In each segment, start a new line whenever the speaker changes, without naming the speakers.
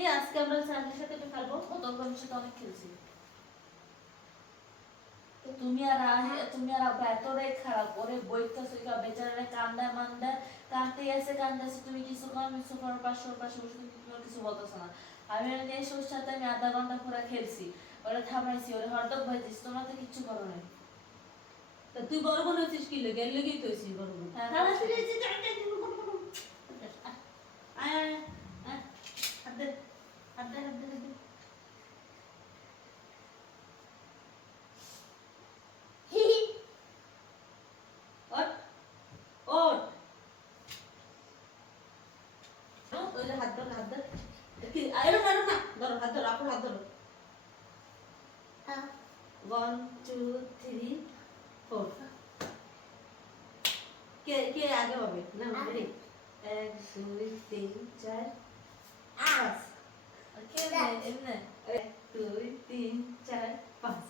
কি আজকে আমরা চাঁদের সাথে একটু খেলব।
গতকাল সাথে অনেক খেলছি। তুমি আর আহি- তুমি আর আব্বা এতটাই খারাপ। ওরে বইটা সুইকা বেচারা কান্দা মান্দা কান্দতে আছে কান্দতে আছে তুমি কিছু কর আমি সোফার পাশে ওর পাশে তুমি তোমার কিছু বলতেছ না। আমি নিয়ে ওর সাথে আমি আধা ঘণ্টা পুরো খেলছি। ওরে থামাইছি ওরে হরদক ভাইছিস তোমরা তো কিচ্ছু করো নাই।
তা তুই বড় বোন হচ্ছিস কি লেগে? লেগেই তো হচ্ছিস বড় বোন
হ্যাঁ।
তাড়াতাড়ি এসে যা, যা, যা, করো, করো। আয়, আয়, আয়, আয়। হাত দে, হাত দে, হাত দে, হাত দে। ওঠ, ওঠ। ওই যে হাত ধরো, হাত ধরো। এরম, এরম না। ধরো, হাত ধরো, আপুর হাত ধরো। ওয়ান টু থ্রি ফোর কে কে আগে হবে? না রেডি। এক দুই তিন চার পাঁচ।
কেমনে এমনে।
এক দুই তিন চার পাঁচ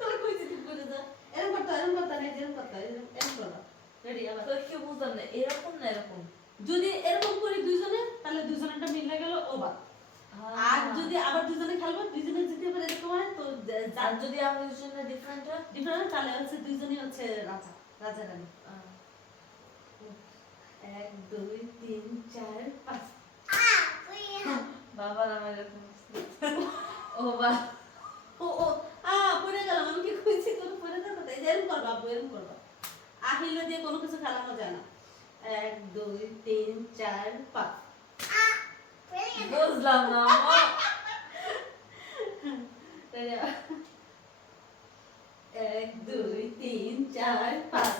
তোর কইছি তুই করে যা এরকম করতে এরকম করতে না এরকম করতে এরকম এরকম করো রেডি আবার
তো কি বুঝলাম না। এরকম না এরকম।
যদি এরকম করি দুইজনে তাহলে দুজনেরটা মিলে গেল ও আর যদি আবার দুজনে খেলব দুজনে যদি এবার এরকম হয় তো যার
যদি আমাদের জন্য ডিফারেন্ট হয়
ডিফারেন্ট তাহলে হচ্ছে দুইজনই হচ্ছে রাজা রাজা রানী। এক দুই তিন চার পাঁচ।
আমার এরকম ও বা
ও ও আ পড়ে গেলাম আমি কি কইছি তোর পড়ে যাবে তাই এরকম করবা এরকম করবা। আহিলে দিয়ে কোনো কিছু খেলানো যায় না। এক, দুই, তিন, চার, পাঁচ।
বুঝলাম না
এক, দুই, তিন, চার, পাঁচ।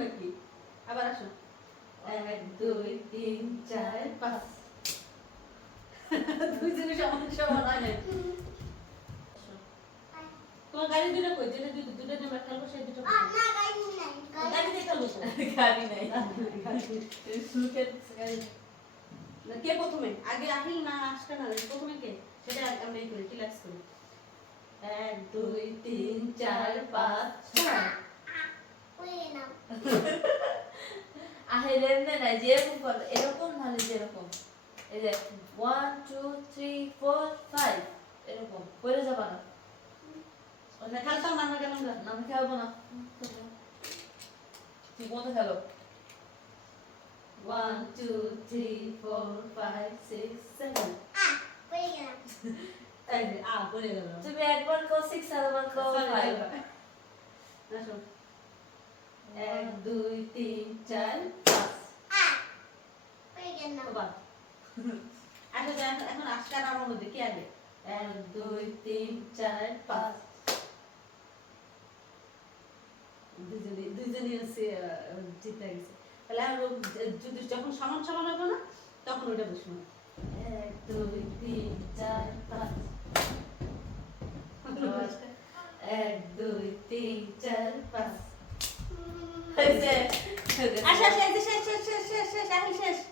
নাকি? আবার আসো এক দুই তিন চার পাঁচ। দুই জিনিস সমান হয় নাই তোমার গাড়ি দুটো কই? যেটা দুটো দুটো আমরা খেলব সেই দুটো কই? গাড়ি দিয়ে খেলব
গাড়ি নাই।
সুখের গাড়ি। না, কে প্রথমে? আগে আহিল না আসকা না? প্রথমে কে? সেটা আমরা করি করি। এক দুই তিন চার পাঁচ ছয়।
আহে রেমনে নাই যেরকম কর এরকম নাহলে যেরকম। এই যে one two three four five এরকম। পড়ে যাবা না।
ওটা খেলতাম না আমরা কেন
না। আমি খেলব না। ঠিক মতো খেলো।
One two three four five six seven
তুমি একবার কো সিক্স আর একবার কো ফাইভ
এক দুই তিন চার পাঁচ। আচ্ছা এখন আজকাল আমার মধ্যে কি আগে? এক দুই তিন চার পাঁচ। গেছে। তাহলে যদি যখন সমান সমান হবে না তখন ওটা বসবো এক দুই তিন চার
এক দুই তিন চার পাঁচ। আচ্ছা,
শেষ শেষ শেষ শেষ শেষ শেষ।